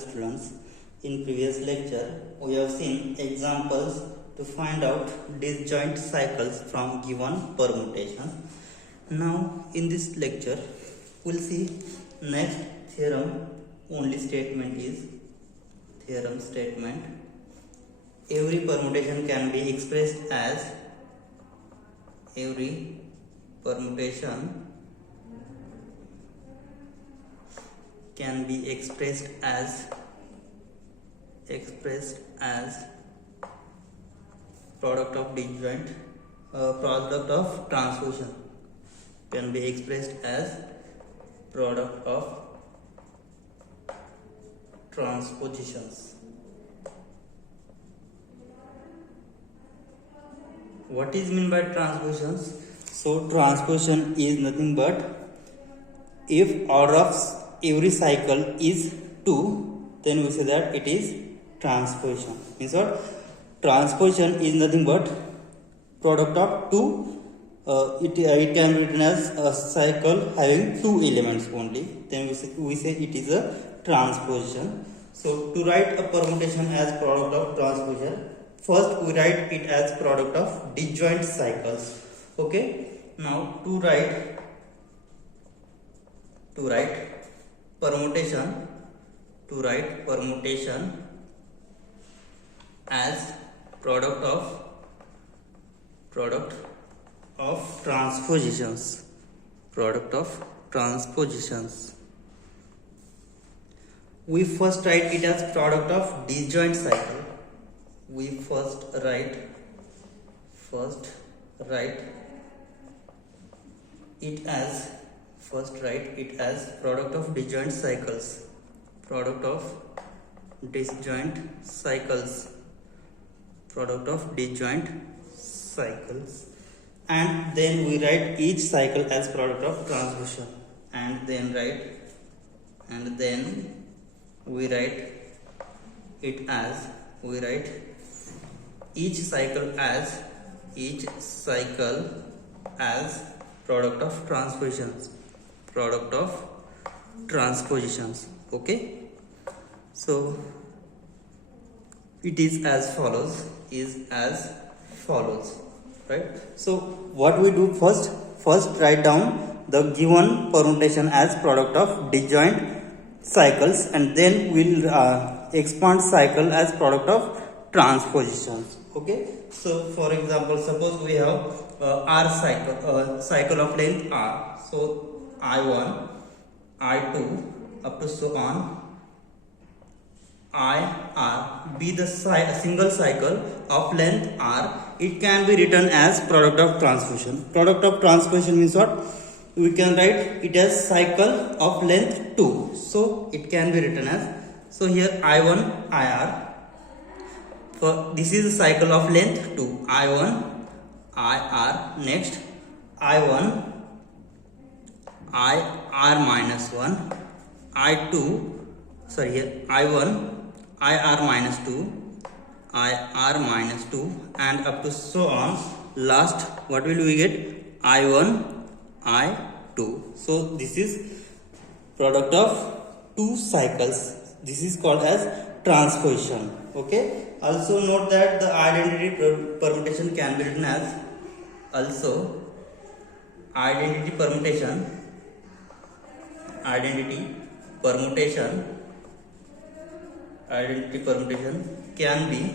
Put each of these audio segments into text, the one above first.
students, in previous lecture we have seen examples to find out disjoint cycles from given permutation. Now in this lecture we'll see next theorem. Only statement is theorem statement. Every permutation can be expressed as every permutation can be expressed as product of disjoint product of transposition, can be expressed as product of transpositions. What is meant by transpositions? So transposition is nothing but if order of every cycle is 2, then we say that it is transposition. Means what? Transposition is nothing but product of 2. It can be written as a cycle having 2 elements only. Then we say it is a transposition. So to write a permutation as product of transposition, first we write it as product of disjoint cycles. Okay. Now to write permutation as product of transpositions. We first write it as product of disjoint cycle. We first write it as product of disjoint cycles. And then we write each cycle as product of transposition, and then we write each cycle as product of transpositions. Okay, so it is as follows, right? So what we do, first write down the given permutation as product of disjoint cycles, and then we'll expand cycle as product of transpositions. Okay, so for example, suppose we have R cycle of length R. So I1, I2 up to so on, IR be the single cycle of length R. It can be written as product of transposition. Product of transposition means what? We can write it as cycle of length 2. So it can be written as, so here I1 IR. So this is a cycle of length 2. I1 IR. Next I1 IR minus 1. I1 IR minus 2, IR minus 2, and up to so on. Last, what will we get? I1 I2. So this is product of 2 cycles. This is called as transposition. Okay. Also note that the identity permutation can be written as identity permutation can be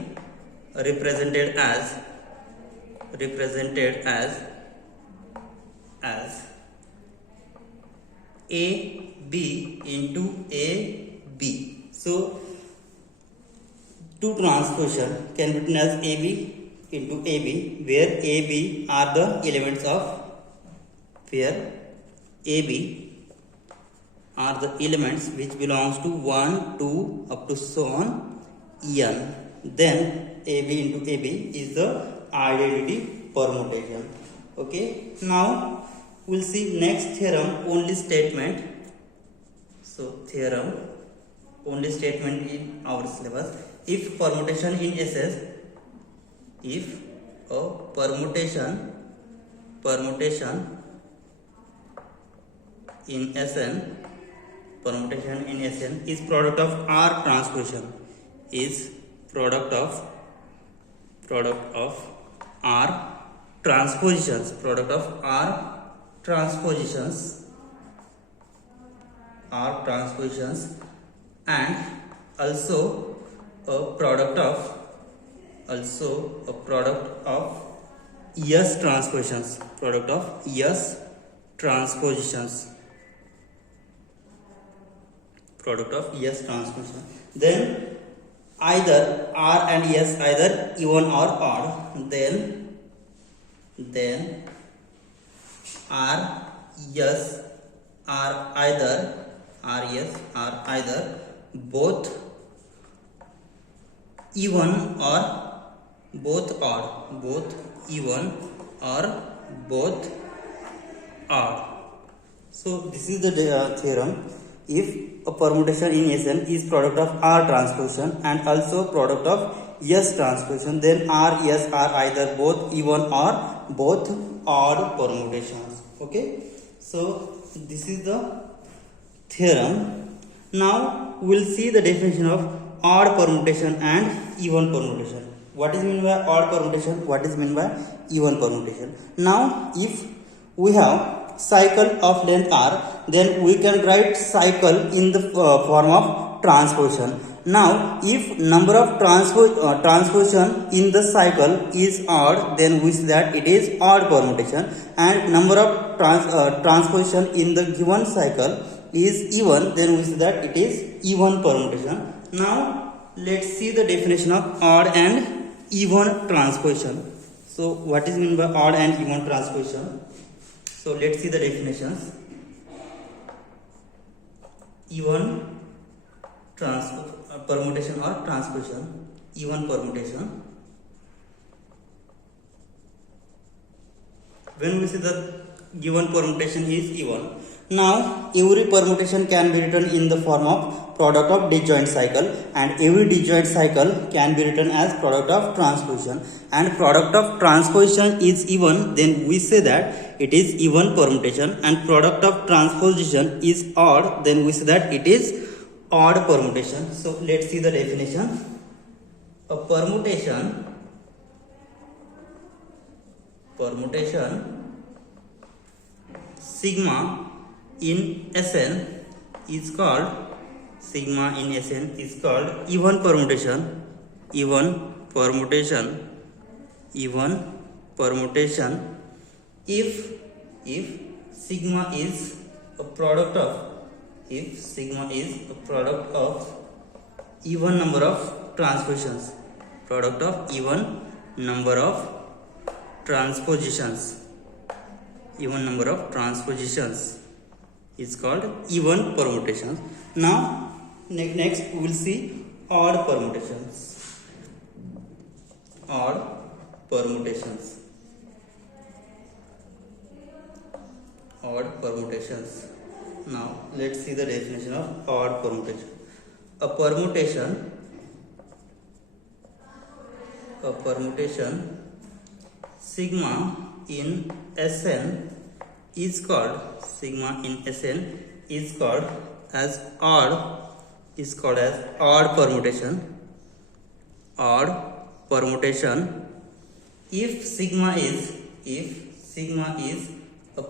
represented as AB into AB. So two transposition can be written as AB into AB, where AB are the elements of, which belongs to 1, 2 up to so on n. Then AB into AB is the identity permutation. Okay. Now we'll see next theorem, only statement. So theorem, only statement in our syllabus. If permutation in SS, if a permutation in Sn permutation in Sn is product of R transposition, is product of R transpositions, product of R transpositions, and also a product of S transpositions, product of S transpositions, product of S transposition. Then either R and S either even or odd, then R S are either both even or both odd, both even or both odd. So this is the theorem. If a permutation in Sn is product of R transposition and also product of S transposition, then R, S are either both even or both odd permutations. Okay, so this is the theorem. Now we will see the definition of odd permutation and even permutation. What is meant by odd permutation? What is meant by even permutation? Now, if we have cycle of length r, then we can write cycle in the form of transposition. Now, if number of transposition in the cycle is odd, then we say that it is odd permutation, and number of transposition in the given cycle is even, then we say that it is even permutation. Now, let's see the definition of odd and even transposition. So, what is meant by odd and even transposition? So, let's see the definitions. Even permutation or transposition. Even permutation. When we say the given permutation is even, now every permutation can be written in the form of product of disjoint cycle, and every disjoint cycle can be written as product of transposition, and product of transposition is even, then we say that it is even permutation, and product of transposition is odd, then we say that it is odd permutation. So let's see the definition. A permutation sigma in Sn is called even permutation. If sigma is a product of even number of transpositions, is called even permutations. Now next we will see odd permutations. Now let's see the definition of odd permutation. A permutation sigma in Sn is called as odd permutation. If sigma is a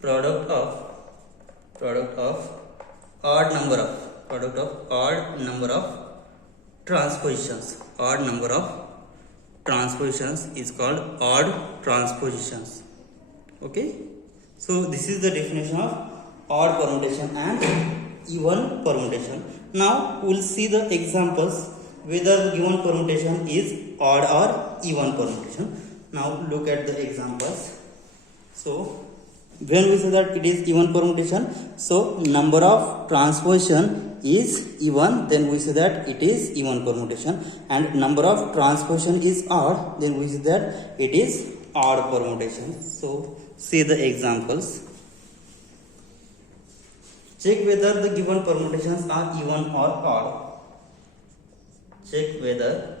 product of odd number of transpositions. Is called odd transpositions. Okay, so this is the definition of odd permutation and even permutation. Now we will see the examples whether the given permutation is odd or even permutation. Now look at the examples. So when we say that it is even permutation, so number of transposition is even, then we say that it is even permutation, and number of transposition is odd, then we say that it is odd permutation. So see the examples. Check whether the given permutations are even or odd. Check whether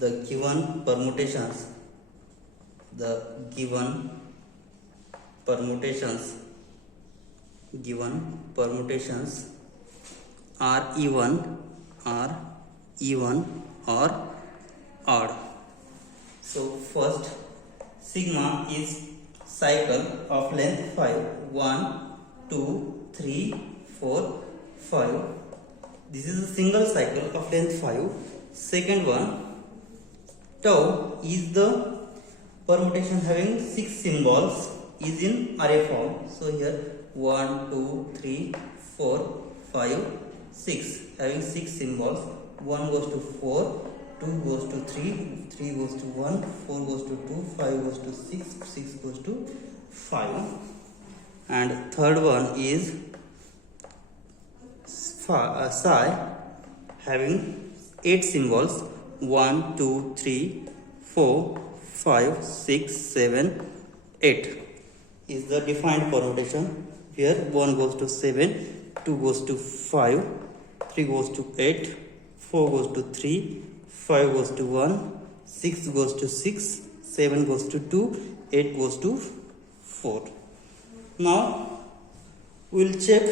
the given permutations the given permutations are even or odd. So first, sigma is cycle of length 5. 1, 2, 3, 4, 5. This is a single cycle of length 5. Second one, tau is the permutation having 6 symbols, is in array form. So here 1, 2, 3, 4, 5, 6, having 6 symbols. 1 goes to 4, 2 goes to 3, 3 goes to 1, 4 goes to 2, 5 goes to 6, 6 goes to 5. And third one is psi, having 8 symbols. 1, 2, 3, 4, 5, 6, 7, 8 is the defined permutation. Here 1 goes to 7, 2 goes to 5, 3 goes to 8, 4 goes to 3, 5 goes to 1, 6 goes to 6, 7 goes to 2, 8 goes to 4. Now we will check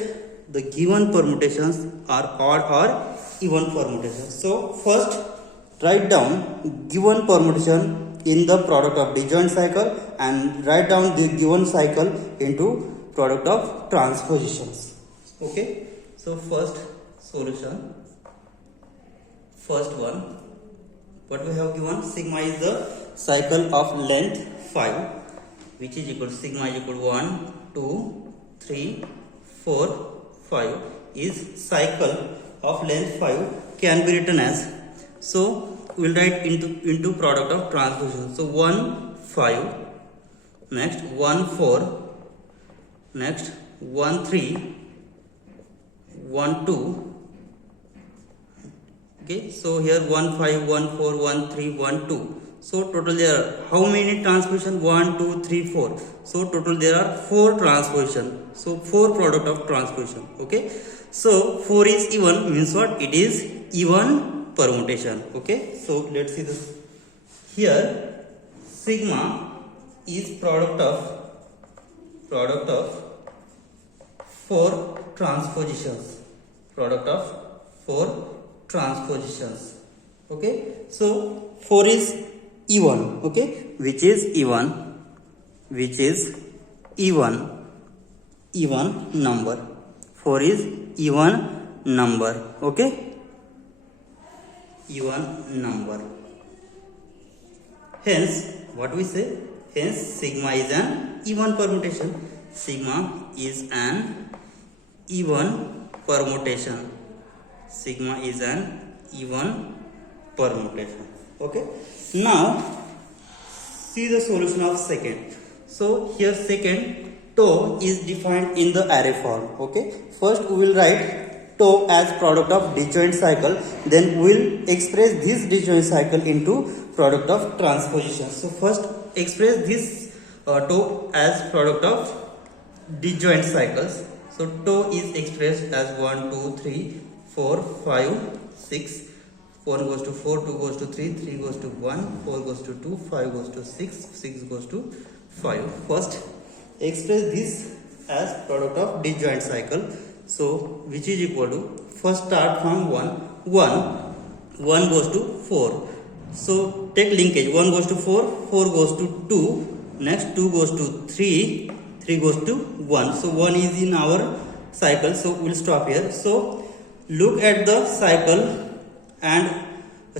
the given permutations are odd or even permutations. So first, write down given permutation in the product of disjoint cycle and write down the given cycle into product of transpositions. Okay, so first solution, first one, what we have given, sigma is the cycle of length 5, which is equal to sigma is equal to 1, 2, 3, 4, 5 is cycle of length 5, can be written as, so we will write into product of transposition. So 1, 5, next 1, 4, next 1, 3, 1, 2. Okay, so here 1, 5, 1, 4, 1, 3, 1, 2. So total there are how many transposition? 1, 2, 3, 4. So total there are 4 transposition. So 4 product of transposition. Okay, so 4 is even, means what? It is even permutation. Okay, so let's see this. Here sigma is product of 4 transpositions. Product of 4 transpositions. Okay, so 4 is even. Okay, which is even number. 4 is even number. Okay, even number. Hence what we say, hence sigma is an even permutation. Sigma is an even permutation. Sigma is an even permutation. Okay, now see the solution of second. So here second, tau is defined in the array form. Okay, first we will write tau as product of disjoint cycle, then we will express this disjoint cycle into product of transposition. So first express this tau as product of disjoint cycles. So tau is expressed as 1, 2, 3, 4, 5, 6. 1 goes to 4, 2 goes to 3, 3 goes to 1, 4 goes to 2, 5 goes to 6, 6 goes to 5. First express this as product of disjoint cycle. So which is equal to, first start from 1 goes to 4. So take linkage, 1 goes to 4, 4 goes to 2, next 2 goes to 3, 3 goes to 1. So 1 is in our cycle, so we will stop here. So look at the cycle and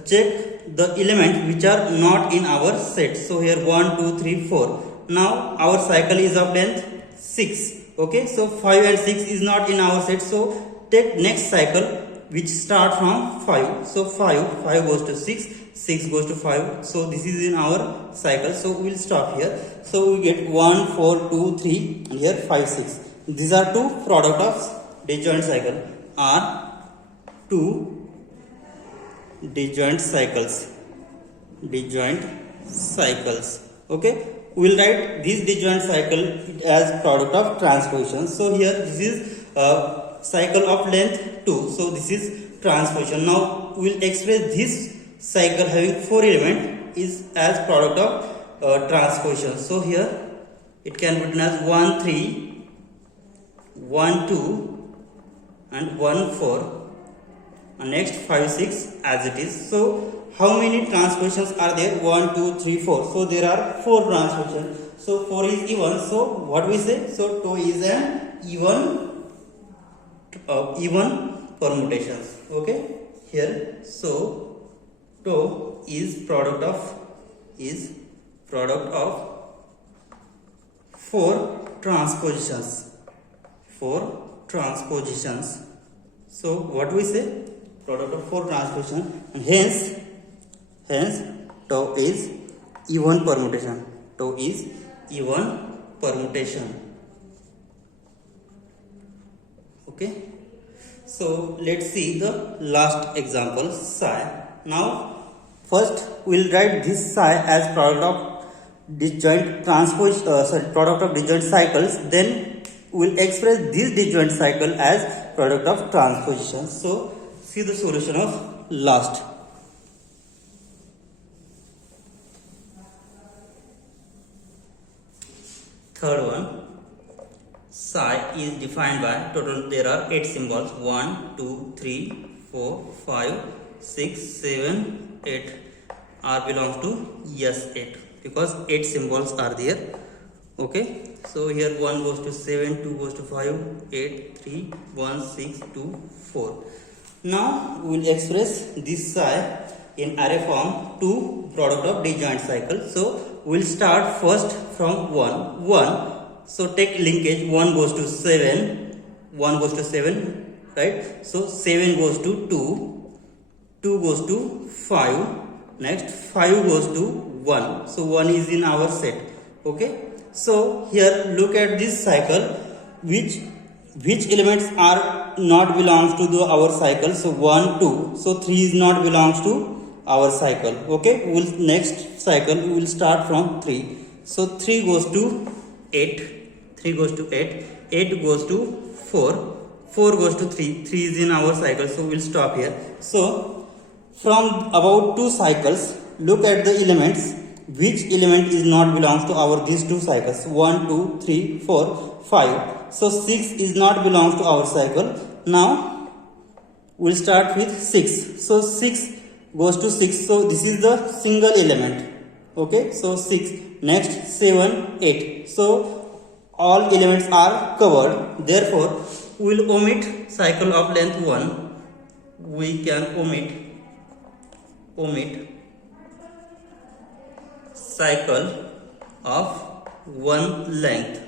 check the element which are not in our set. So here 1, 2, 3, 4. Now our cycle is of length 6. Okay, so 5 and 6 is not in our set. So take next cycle which start from 5. So 5 goes to 6, 6 goes to 5. So this is in our cycle. So we will stop here. So we get 1, 4, 2, 3 and here 5, 6. These are two product of disjoint cycle, are two disjoint cycles. Okay, we will write this disjoint cycle as product of transposition. So here this is cycle of length 2. So this is transposition. Now we will express this cycle having 4 elements is as product of transposition. So here it can be written as 1 3, 1 2 and 1 4, and next 5 6 as it is. So how many transpositions are there? 1 2 3 4. So there are 4 transpositions. So 4 is even. So what we say? So 2 is an even permutations. Okay, here. So 2 is product of 4 transpositions. 4 transpositions. So what we say? Product of 4 transpositions, and hence tau is even permutation. Tau is even permutation. Okay. So let's see the last example, psi. Now first we'll write this psi as product of disjoint product of disjoint cycles. Then we'll express this disjoint cycle as product of transposition. So see the solution of last. Third one, psi is defined by total. There are 8 symbols. 1 2 3 4 5 6 7 8. R belongs to S8 because 8 symbols are there. Okay, so here 1 goes to 7, 2 goes to 5, 8 3 1 6 2 4. Now we will express this psi in array form to product of disjoint cycle. So we will start first from 1. So take linkage. 1 goes to 7, 1 goes to 7, right? So 7 goes to 2, 2 goes to 5, next 5 goes to 1. So 1 is in our set. Okay. So here look at this cycle, which elements are not belongs to our cycle. So 1 2, so 3 is not belongs to our cycle. Okay, next cycle we will start from 3. So 3 goes to 8, 3 goes to 8, 8 goes to 4, 4 goes to 3, 3 is in our cycle. So we'll stop here. So from about 2 cycles, look at the elements. Which element is not belongs to our these 2 cycles? 1 2 3 4 5. So 6 is not belongs to our cycle. Now we'll start with 6. So 6 goes to 6. So this is the single element. Okay, so 6. Next 7 8. So all elements are covered. Therefore we'll omit cycle of length 1. We can omit cycle of one length,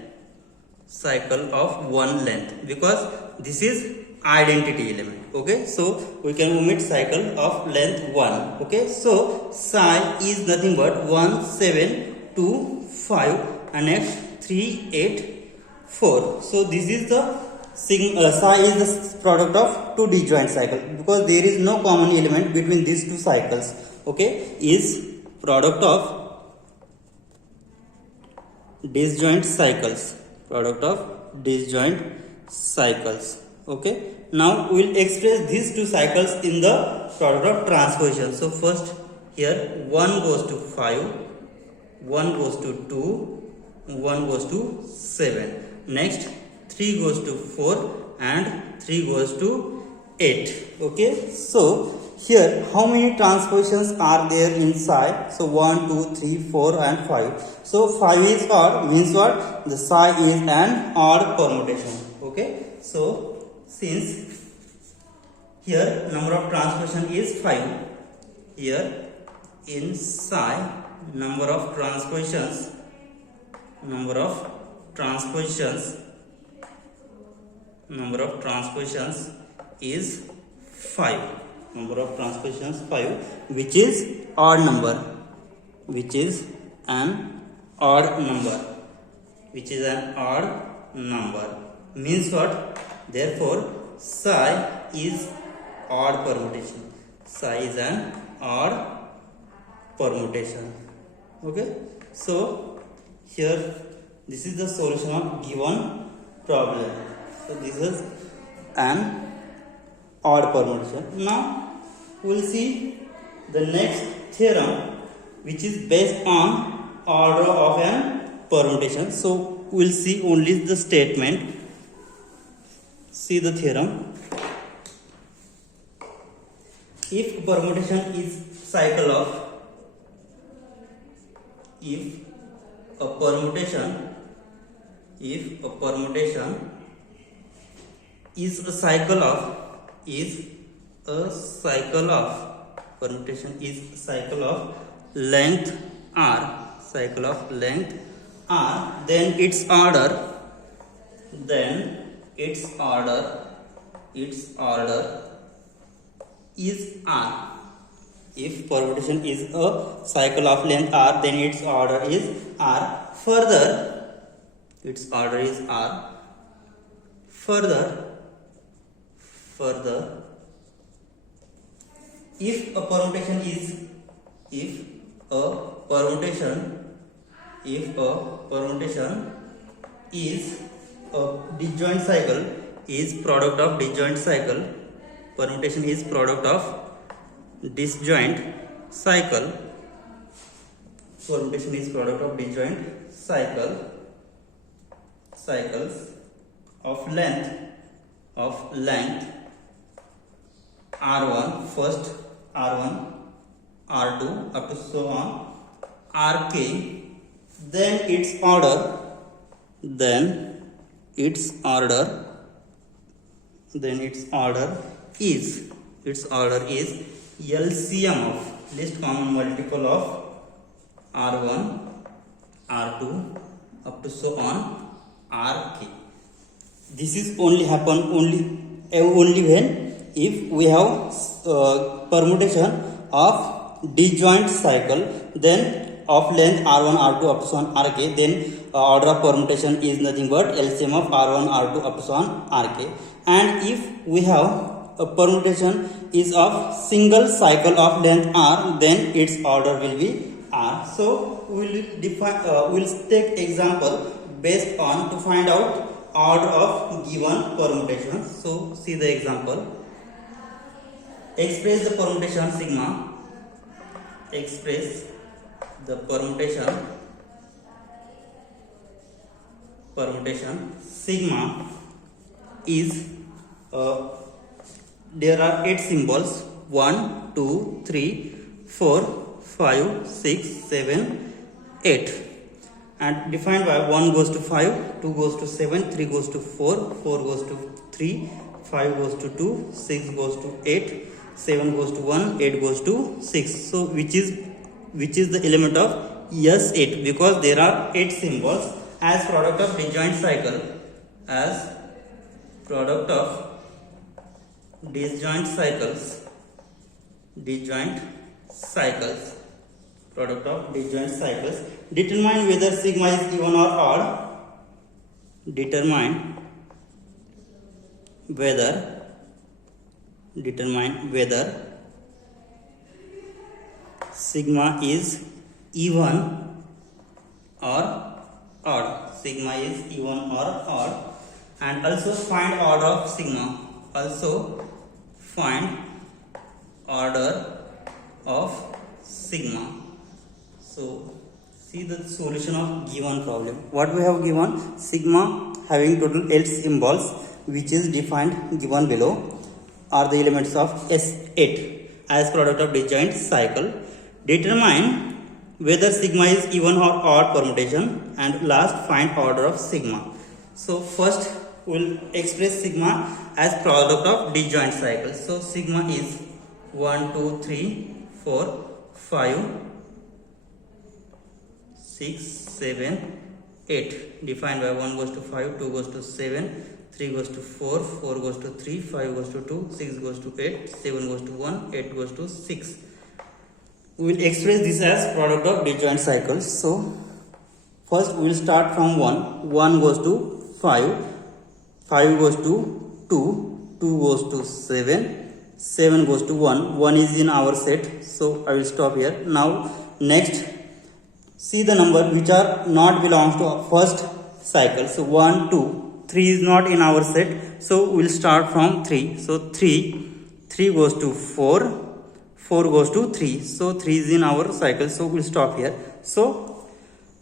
because this is identity element. Okay, so we can omit cycle of length 1. Okay, so psi is nothing but 1 7 2 5 and next 3 8 4. So this is the psi is the product of 2 disjoint cycle, because there is no common element between these 2 cycles. Okay, is product of disjoint cycles. Okay, now we will express these 2 cycles in the product of transposition. So first here 1 goes to 5, 1 goes to 2, 1 goes to 7. Next 3 goes to 4 and 3 goes to 8. Okay, so here how many transpositions are there in psi? So 1 2 3 4 and 5. So 5 is odd, means what? The psi is an odd permutation. Okay, so since here number of transposition is 5, here in psi number of transpositions is 5. Number of transpositions 5, which is odd number, which is an odd number, means what? Therefore psi is odd permutation. Psi is an odd permutation. Okay, so here this is the solution of given problem. So this is an odd permutation. Now we will see the next theorem, which is based on order of an permutation. So we'll see only the statement. See the theorem. If permutation is cycle of, if a permutation is a cycle of, permutation is cycle of length r, then its order is r. If permutation is a cycle of length r, then its order is r. Further, its order is r. Further, if a permutation is a disjoint cycle, is product of disjoint cycle, permutation is product of disjoint cycle, permutation is product of disjoint cycles of length r1, first r1, r2 up to so on rk, then its order is LCM of least common multiple of r1, r2 up to so on rk. This is only happen only when if we have permutation of disjoint cycle, then of length r1, r2 up to so on rk, then order of permutation is nothing but LCM of r1, r2 up to so on rk. And if we have a permutation is of single cycle of length r, then its order will be r. So we will define, we'll take example based on to find out order of given permutation. So see the example. Express the permutation sigma. Express the permutation sigma is there are 8 symbols 1, 2, 3, 4, 5, 6, 7, 8 and defined by 1 goes to 5, 2 goes to 7, 3 goes to 4, 4 goes to 3, 5 goes to 2, 6 goes to 8, 7 goes to 1, 8 goes to 6. So which is the element of S8, because there are 8 symbols as product of disjoint cycle, determine whether sigma is even or odd. Determine whether sigma is even or odd. And also find order of sigma. So see the solution of given problem. What we have given? Sigma having total 8 symbols, which is defined given below, are the elements of S8 as product of disjoint cycle. Determine whether sigma is even or odd permutation, and last find order of sigma. So first we'll express sigma as product of disjoint cycle. So sigma is 1, 2, 3, 4, 5, 6, 7, 8, defined by 1 goes to 5, 2 goes to 7, 3 goes to 4, 4 goes to 3, 5 goes to 2, 6 goes to 8, 7 goes to 1, 8 goes to 6. We will express this as product of disjoint cycles. So first we will start from 1. 1 goes to 5, 5 goes to 2, 2 goes to 7, 7 goes to 1, 1 is in our set. So I will stop here. Now next, see the number which are not belongs to first cycle. So 1, 2, 3 is not in our set. So we will start from 3. So 3 goes to 4, 4 goes to 3. So 3 is in our cycle. So we will stop here. So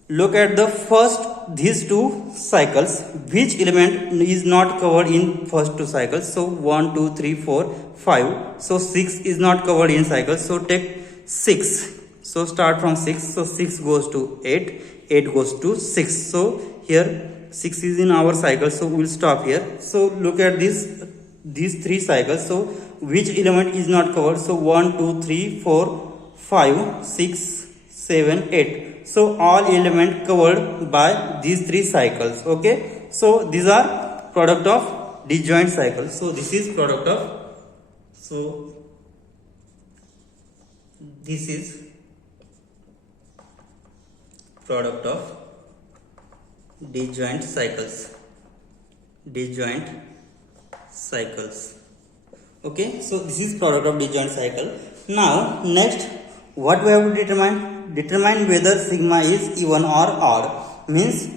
look at the first these two cycles. Which element is not covered in first two cycles? So 1 2 3 4 5. So 6 is not covered in cycles, so take 6. So start from 6. So 6 goes to 8, 8 goes to 6. So here 6 is in our cycle, so we'll stop here. So look at these three cycles. So which element is not covered? So 1 2 3 4 5 6 7 8. So all element covered by these three cycles. Okay, so these are product of disjoint cycle. So this is product of, so this is product of disjoint cycles. Disjoint cycles. Okay, so this is product of disjoint cycle. Now next, what we have to determine whether sigma is even or odd. Means,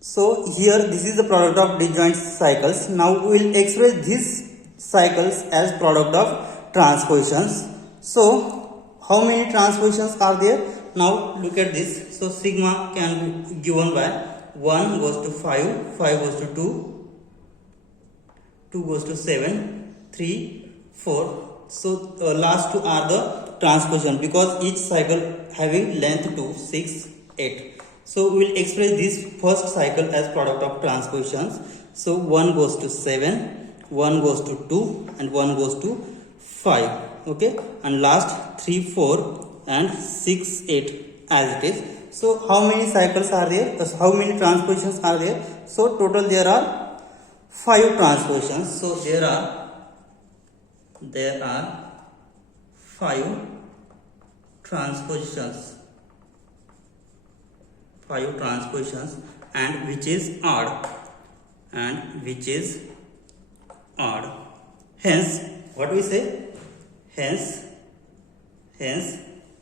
so here this is the product of disjoint cycles. Now we will express these cycles as product of transpositions. So how many transpositions are there? Now look at this. So sigma can be given by 1 goes to 5, 5 goes to 2, 2 goes to 7, 3, 4. So last two are the transposition, because each cycle having length 2, 6, 8. So we will express this first cycle as product of transpositions. So 1 goes to 7, 1 goes to 2, and 1 goes to 5. Okay, and last 3, 4, and 6, 8 as it is. So how many cycles are there? How many transpositions are there? So total there are 5 transpositions. So there are 5 transpositions. 5 transpositions, and which is odd, and which is odd. Hence, what we say? Hence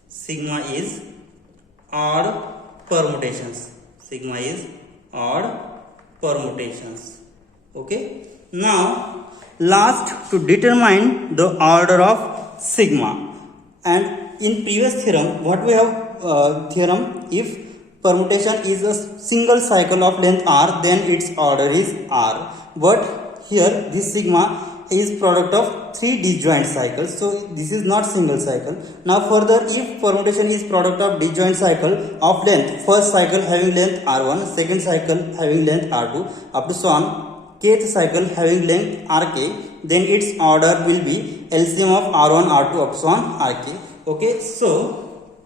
sigma is odd permutations. Sigma is odd permutations. Okay. Now last, to determine the order of sigma. And in previous theorem, what we have theorem, if permutation is a single cycle of length r, then its order is r. But here this sigma is product of 3 disjoint cycles, so this is not single cycle. Now further, if permutation is product of disjoint cycle of length, first cycle having length r1, second cycle having length r2, up to so on, kth cycle having length rk, then its order will be LCM of r1, r2, up to so on rk. Okay, so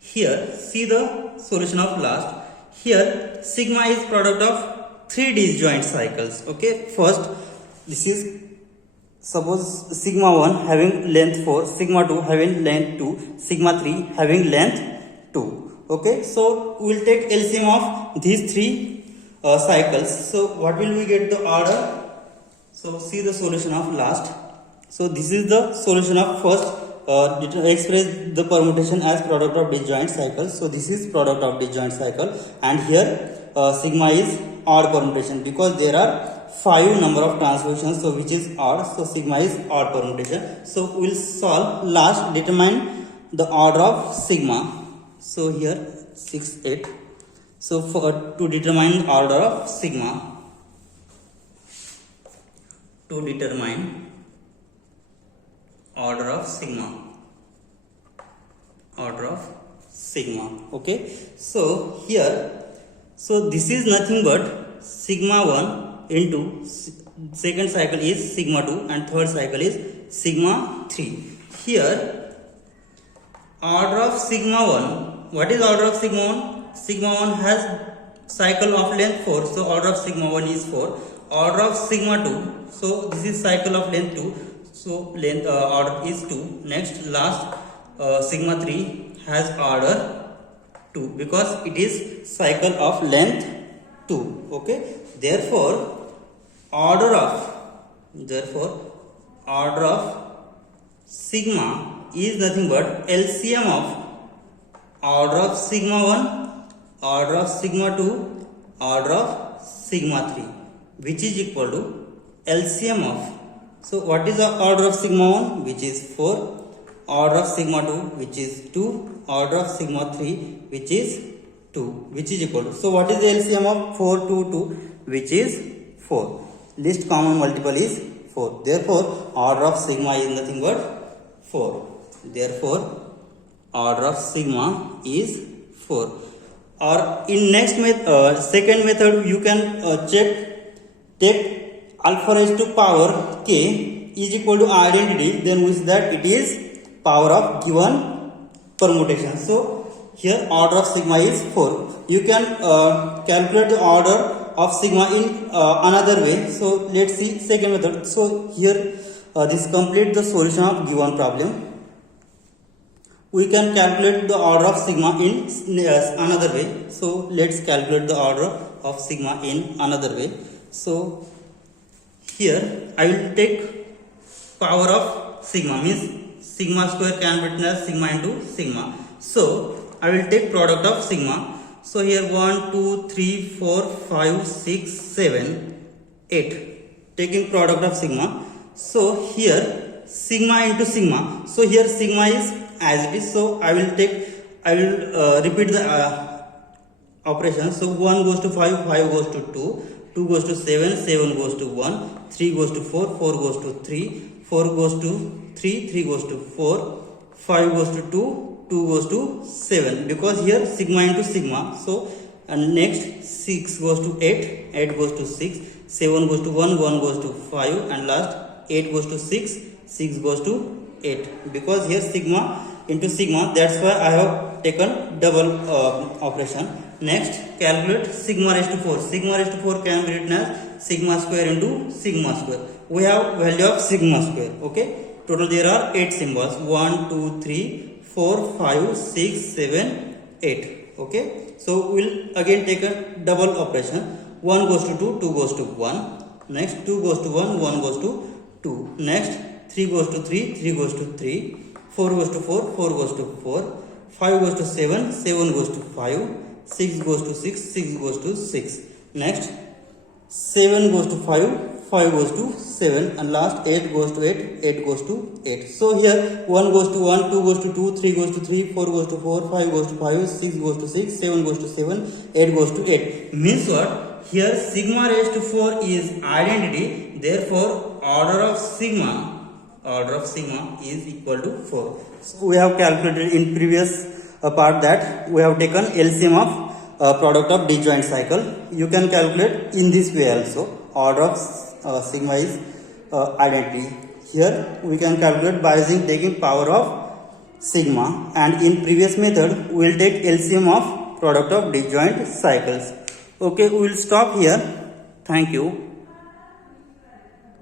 here see the solution of last. Here sigma is product of 3 disjoint cycles. Okay, first this is, suppose sigma 1 having length 4, sigma 2 having length 2, sigma 3 having length 2. Okay, so we will take LCM of these 3 cycles. So what will we get the order? So see the solution of last. So this is the solution of first. Express the permutation as product of disjoint cycle. So this is product of disjoint cycle, and here sigma is odd permutation, because there are 5 number of transpositions, so which is odd. So sigma is odd permutation. So we will solve last, determine the order of sigma. So here 6, 8. So to determine order of sigma, order of sigma. Okay, so here, so this is nothing but sigma 1 into second cycle is sigma 2, and third cycle is sigma 3. Here order of sigma 1, what is order of sigma 1? Sigma 1 has cycle of length 4, so order of sigma 1 is 4. Order of sigma 2, so this is cycle of length 2, so length order is 2. Next last sigma 3 has order 2, because it is cycle of length 2. Okay, therefore order of sigma is nothing but LCM of order of sigma 1, order of sigma 2, order of sigma 3, which is equal to LCM of, so what is the order of sigma 1, which is 4, order of sigma 2, which is 2, order of sigma 3, which is 2, which is equal to, so what is the LCM of 4 to 2, which is 4. Least common multiple is 4. Therefore order of sigma is nothing but 4. Therefore order of sigma is 4. Or in next second method, you can take alpha raised to power k is equal to identity, then we see that it is power of given permutation. So here order of sigma is 4. You can calculate the order of sigma in another way. So let's see second method. So here this complete the solution of given problem. We can calculate the order of sigma in another way. So let's calculate the order of sigma in another way. So here I will take power of sigma, means sigma square can be written as sigma into sigma. So I will take product of sigma. So here 1, 2, 3, 4, 5, 6, 7, 8. Taking product of sigma. So here sigma into sigma. So here sigma is as it is. So I will repeat the operation. So 1 goes to 5, 5 goes to 2, 2 goes to 7, 7 goes to 1, 3 goes to 4, 4 goes to 3, 4 goes to 3, 3 goes to 4, 5 goes to 2, 2 goes to 7, because here sigma into sigma. So and next 6 goes to 8, 8 goes to 6, 7 goes to 1, 1 goes to 5, and last 8 goes to 6, 6 goes to 8, because here sigma into sigma, that's why I have taken double operation. Next calculate sigma raised to 4. Sigma raised to 4 can be written as sigma square into sigma square. We have value of sigma square. Okay, total there are 8 symbols, 1, 2, 3, 4, 5, 6, 7, 8. Okay, so we'll again take a double operation. 1 goes to 2, 2 goes to 1. Next 2 goes to 1, 1 goes to 2. Next 3 goes to 3, 3 goes to 3. 4 goes to 4, 4 goes to 4. 5 goes to 7, 7 goes to 5. 6 goes to 6, 6 goes to 6. Next 7 goes to 5, 5 goes to 7, and last 8 goes to 8, 8 goes to 8. So here 1 goes to 1, 2 goes to 2, 3 goes to 3, 4 goes to 4, 5 goes to 5, 6 goes to 6, 7 goes to 7, 8 goes to 8. Means what? Here sigma raised to 4 is identity. Therefore order of sigma is equal to 4. So we have calculated in previous part that we have taken LCM of product of disjoint cycle. You can calculate in this way also. Order of sigma is identity. Here we can calculate by taking power of sigma, and in previous method we will take LCM of product of disjoint cycles. Okay, we will stop here. Thank you.